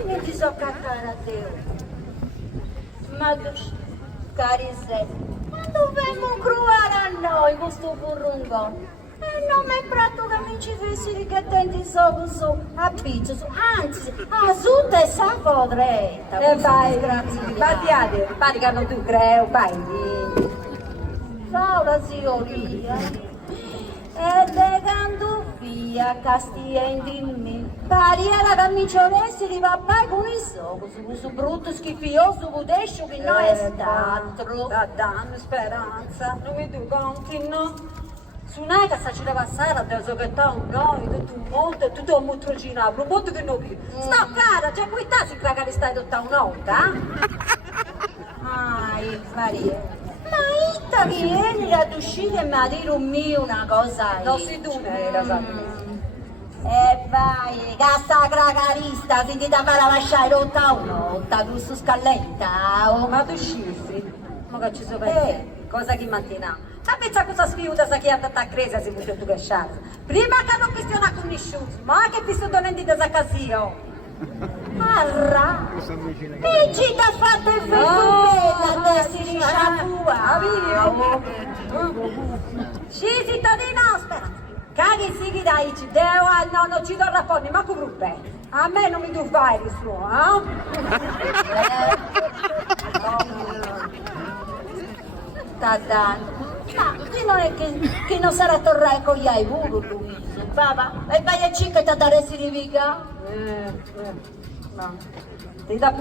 e mi ti so caccare a te. Ma tu, carise, ma dovevamo cruare a noi questo burrungone? E non mi è prato che mi ci fessi che tenti su a pizzo, anzi, a su te sa podretta. E vai, battiate, pare che non tu creo, vai. Ciao la signoria. E de canto via, castiendo in me. Pariera che mi ci avessi di papà con il soco, su questo brutto schifioso budescio che non è stato. Dammi speranza, non mi tu conti, no? Su una casa ci deve passare, da so che ta un noi, tutto un mondo, tutto un mondo girato, un mondo che non più. Sta cara, già qui si crede che stai tutta un'ora, Ai, Maria. Ma itta vieni ad uscire e mi a dire un mio una cosa. non si tu ne la sapete. E vai, cassa cracarista, si ti da fare lasciare tutta un'otta, tu su scaletta, oh. Ma tu scifri, ma che ci so per cosa che mattina? Sapete cosa sfiuta sa chi è andata a cresa se vuoi tu che sciazza? Prima che non questiona conosciuti, ma che visto donenti da Zacasio. Arra, mi ci da fatto il fesso bella, te si risciacqua. Sì, cittadina, aspetta. Caghi si chi dai ci devo, no, non ci do rapporti, ma come bene. A me non mi tu fai il suo, Sta dando. Ma che non è che non sarà tornare con gli aivuru, Luiso. Baba, e vai a cicca e ti daresti di viga? No. Ti da